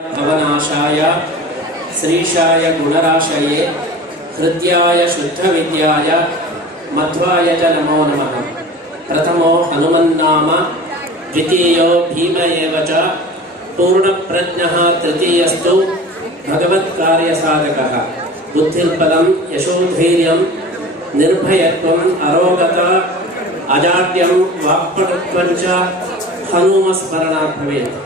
భవనాశాయ శ్రీషాయ గుణరాశయే హృద్యాయ శుద్ధ విద్యాయ మధ్వాయ చ నమో నమ ప్రథమో హనుమన్నామ ద్వితీయో భీమ ఏవ చ పూర్ణప్రజ్ఞ తృతీయస్తు భగవత్కార్యసాధక బుద్ధిర్బలం యశోధైర్యం నిర్భయత్వం అరోగత అజాడ్యం వాక్పటుత్వం చ హనుమస్మరణ భవేత్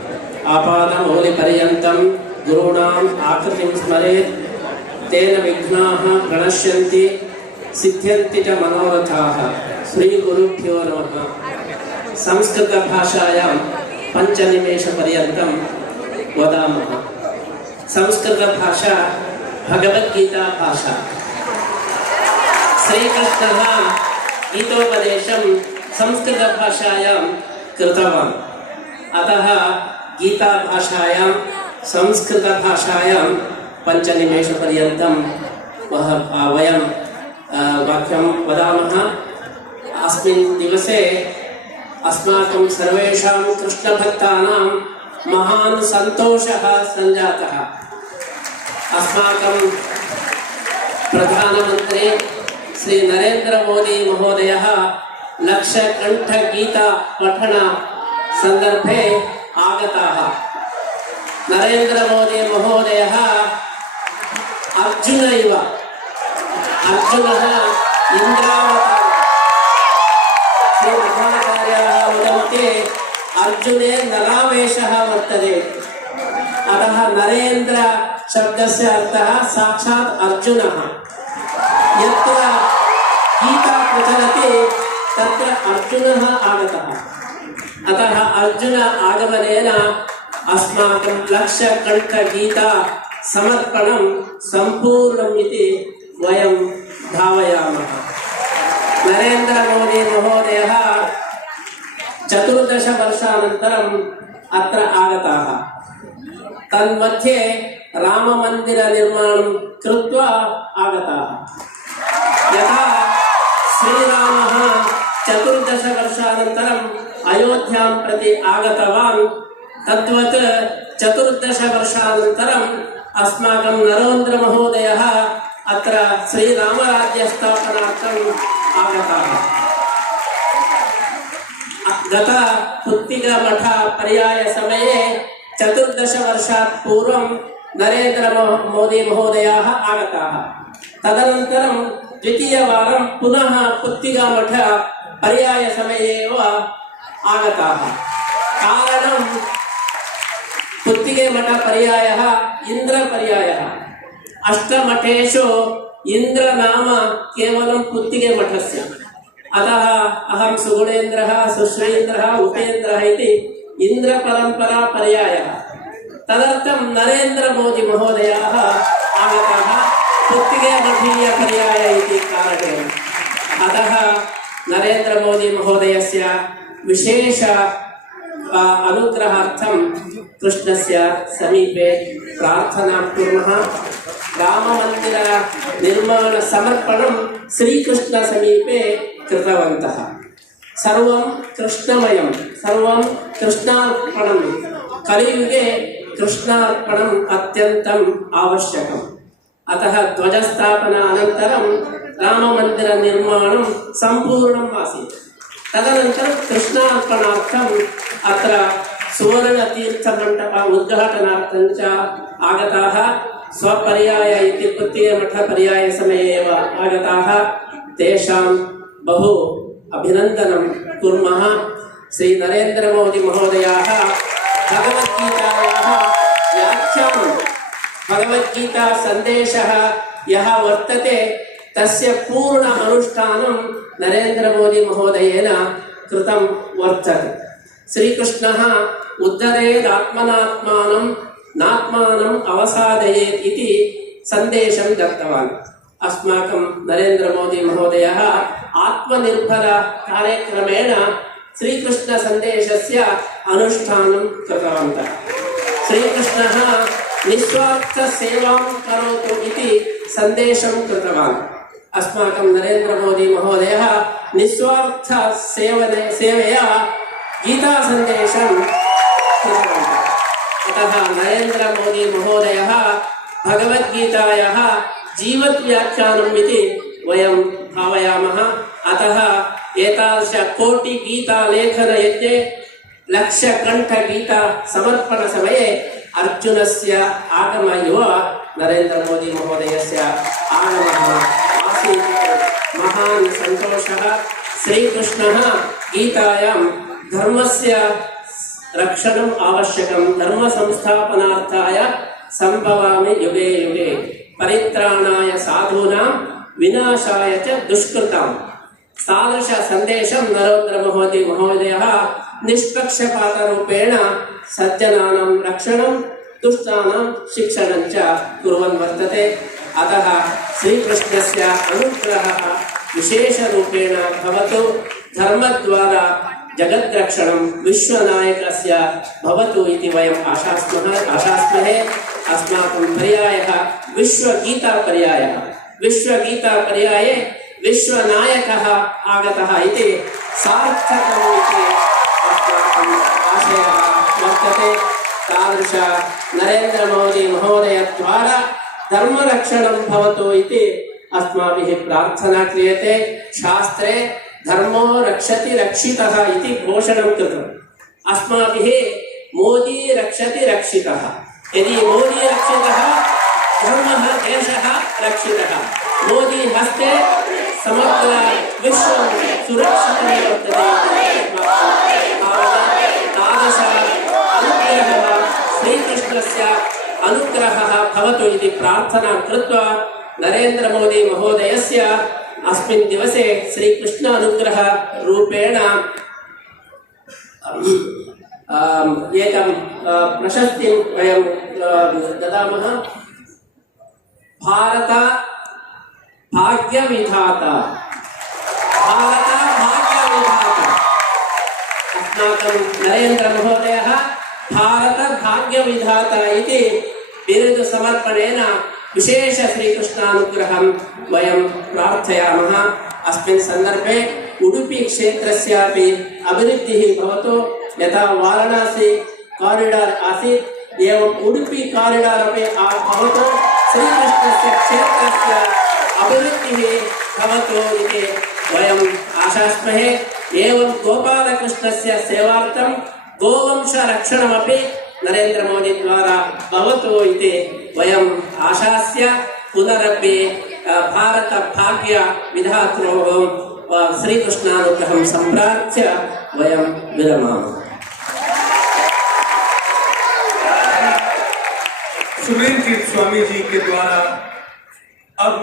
आपादमौलिपर्यन्तं गुरूणाम् आकृतिं स्मरेत् तेन विघ्नाः प्रणश्यन्ति सिद्ध्यन्ति च मनोरथाः श्रीगुरुभ्यो नमः संस्कृतभाषायां पञ्चनिमेषपर्यन्तं वदामः संस्कृतभाषा भगवद्गीताभाषा श्रीकृष्णः गीतोपदेशं संस्कृतभाषायां कृतवान् अतः गीताभाषायां, संस्कृतभाषायां, पञ्चनिमेषपर्यन्तं वह वयं वाक्यं वदामः। अस्मिन् दिवसे अस्माकं सर्वेषां कृष्णभक्तानां महान् सन्तोषः सञ्जातः। अस्माकं प्रधानमन्त्री श्री नरेन्द्र मोदी महोदयः लक्षकण्ठगीता पठन सन्दर्भे आगताः नरेन्द्र मोदी महोदयः अर्जुन इव अर्जुनः इन्द्रावतारः श्रीमहाचार्याः वदन्ति अर्जुने नलावेशः वर्तते अतः नरेन्द्र शब्दस्य अर्थः साक्षात् अर्जुनः यत्र गीता प्रचलति तत्र अर्जुनः आगतः अतः अर्जुन आगमनेन अस्माकं लक्षकण्ठगीता समर्पणं सम्पूर्णम् इति वयं भावयामः नरेन्द्रमोदी महोदयः चतुर्दशवर्षानन्तरम् अत्र आगताः तन्मध्ये राममन्दिरनिर्माणं कृत्वा आगताः यथा अयोध्यां प्रति आगतवान्। तद्वत् चतुर्दशवर्षानन्तरम् अस्माकं नरेन्द्रमहोदयः अत्र श्रीरामराज्यस्थापनार्थम् आगताः। गत पुत्तिगमठ पर्यायसमये चतुर्दशवर्षात् पूर्वं नरेन्द्र मोदी महोदयाः आगताः। तदनन्तरं द्वितीयवारं पुनः पुत्तिगामठ पर्यायसमये एव आगताः कारणं पुत्तिगे पर्यायः इन्द्रपर्यायः अष्टमठेषु इन्द्रनाम केवलं पुत्तिगे मठस्य अतः अहं सुगुणेन्द्रः सुश्रीन्द्रः उपेन्द्रः इति इन्द्रपरम्परा पर्यायः तदर्थं नरेन्द्रमोदी महोदयाः आगताः पुत्तिगे मठीयपर्याय इति कारणेन अतः नरेन्द्रमोदी महोदयस्य विशेष अ, अनुग्रहार्थं कृष्णस्य समीपे प्रार्थनां कुर्मः राममन्दिरनिर्माणसमर्पणं श्रीकृष्णसमीपे कृतवन्तः सर्वं कृष्णमयं सर्वं कृष्णार्पणं कलियुगे कृष्णार्पणम् अत्यन्तम् आवश्यकम् अतः ध्वजस्थापना अनन्तरं राममन्दिरनिर्माणं सम्पूर्णम् आसीत् तदनन्तरं कृष्णार्पणार्थम् अत्र सुवर्णतीर्थमण्डप उद्घाटनार्थं च आगताः स्वपर्याय इति पुत्तिमठपर्यायसमये एव आगताः तेषां बहु अभिनन्दनं कुर्मः श्रीनरेन्द्रमोदी महोदयाः भगवद्गीतायाः व्याख्यानं भगवद्गीता सन्देशः यः वर्तते తస్య పూర్ణ అనుష్ఠానం నరేంద్ర మోదీ మహోదయేన కృతం వర్తతే శ్రీకృష్ణ ఉద్ధరేదాత్మనాత్మానం నాత్మానం అవసాదయేత్ ఇది సందేశం దత్తవాన్ అస్మాకం నరేంద్ర మోదీ మహోదయ ఆత్మనిర్భర కార్యక్రమేణ శ్రీకృష్ణ సందేశస్య అనుష్ఠానం కృతవంతः శ్రీకృష్ణः నిస్వార్థ సేవాం కరోతు ఇది సందేశం కృతవాన్ अस्माकं नरेन्द्रमोदी महोदयः निस्वार्थसेवने सेवया गीतासन्देशं कृतवन्तः अतः नरेन्द्रमोदीमहोदयः भगवद्गीतायाः जीवद्व्याख्यानम् इति वयं भावयामः अतः एतादृशकोटिगीतालेखनयज्ञे लक्षकण्ठगीता समर्पणसमये अर्जुनस्य आगमयुव नरेन्द्रमोदीमहोदयस्य आगमः आसीत् महान् श्रीकृष्णः गीतायां धर्मस्य रक्षणम् आवश्यकं, धर्मसंस्थापनार्थाय सम्भवामि युगे युगे। परित्राणाय साधूनां विनाशाय च दुष्कृताम् तादृश सन्देशं नरेन्द्रमहोदय महोदयः निष्पक्षपातरूपेण सज्जनानां रक्षणं, दुष्टानां शिक्षणं च कुर्वन् वर्तते। अतः श्रीकृष्णस्य अनुग्रहः विशेषरूपेण भवतु धर्मद्वारा जगद्रक्षणं विश्वनायकस्य भवतु इति वयम् आशास्मः, आशास्महे। अस्माकं पर्यायः विश्वगीतापर्यायः। विश्वगीतापर्याये विश्वनायकः आगतः इति सार्थकम् इति आशयः वर्तते। तादृश भवतु इति अस्माभिः प्रार्थना क्रियते, शास्त्रे धर्मो रक्षति रक्षितः इति घोषणं कृतम्। अस्माभिः मोदी रक्षति रक्षितः। यदि मोदी रक्षितः, धर्मः, देशः रक्षितः। मोदी हस्ते समग्र विश्वं सुरक्षितं वर्तते। श्रीकृष्णस्य अनुग्रहः भवतु इति प्रार्थना कृत्वा नरेन्द्रमोदी महोदयस्य अस्मिन् दिवसे श्रीकृष्ण अनुग्रह रूपेण आम्, एकं आ, प्रशस्तिं वयं आ, ददामः भारत भाग्यविधाता भारत भाग्यविधाता अस्माकं नरेन्द्रमहोदयः भारतभाग्यविधाता इति बिरुदसमर्पणेन विशेष श्रीकृष्णानुग्रहं वयं प्रार्थयामः अस्मिन् सन्दर्भे उडुपि क्षेत्रस्यापि अभिवृद्धिः भवतु यथा वाराणसी कारिडार् आसीत् एवम् उडुपि कारिडार् अपि आ- भवतु श्रीकृष्णस्य क्षेत्रस्य अभिवृद्धिः भवतु इति वयम् आशास्महे एवं गोपालकृष्णस्य सेवार्थं गोवंशरक्षणमपि नरेन्द्रमोदी द्वारा भवतु इति वयम् आशास्य पुनरपि भारतभाग्य विधात्रोः अ, श्रीकृष्णानुग्रहं सम्प्रार्थ्य वयं विरमामः। सुरेंद्र तीर्थ स्वामी जी के द्वारा अब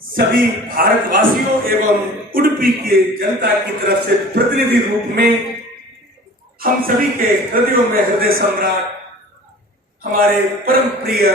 सभी भारतवासियों एवं उडुपी के जनता की तरफ़ से प्रतिनिधि रूप में हम सभी के हृदयों में हृदय सम्राट हमारे परम प्रिय